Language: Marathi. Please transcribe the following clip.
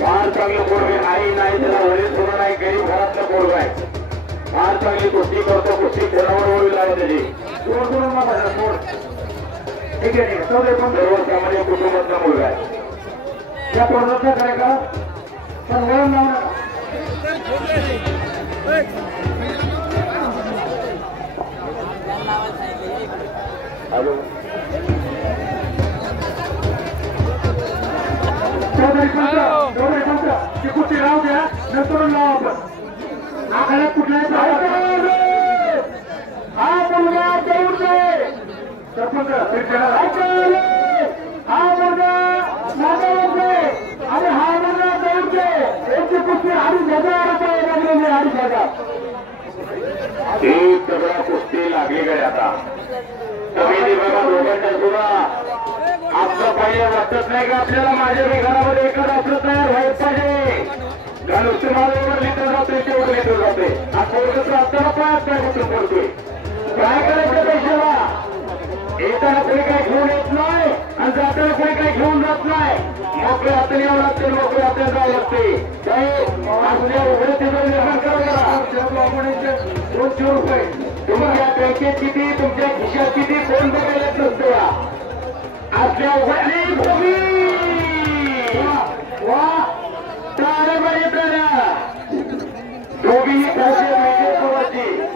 फार चांगलं पोरगे आई नाही त्याला वडील सुद्धा नाही गरीब घरातलं पोरग आहे फार चांगली कुस्ती करतो कुस्ती कोणावर होईल त्याची ठीक आहे सर्वसामान्य कुटुंबातला मुलगा आहे त्या पोराचा कार्यक्रम पण वळण लावणार हॅलो कुठे राहू द्या नंतर लावा आपण आखाड्यात कुठलाही हा मुलगा देऊन दे सरपंच हा मुलगा मागावते आणि हा मुलगा देऊन दे याची कुस्ती 2,500 रुपये लागलेली 2,500 एक दगडा कुस्ती लागली गड्या आता तुम्ही बघा दोघांच्या सुद्धा आपलं पाहिजे वाटत नाही का आपल्याला माझ्या घरामध्ये एखादं आपलं तयार व्हायला पाहिजे नुसते माझ्यावर लिटर जाते तेवढं लिटर जाते आता आपल्याला पायात काय कुठून पडतोय काय करायचं पैशाला येताना कोणी काही घेऊन येत नाही आणि जाताना कोणी काही घेऊन जात नाही मोकळे हाताने यावं लागते मोकळे हाताने जावं लागते निर्माण करावं 200 रुपये तुमच्या बँकेत किती तुमच्या खिशात किती कोण बघायला नसतो असल्या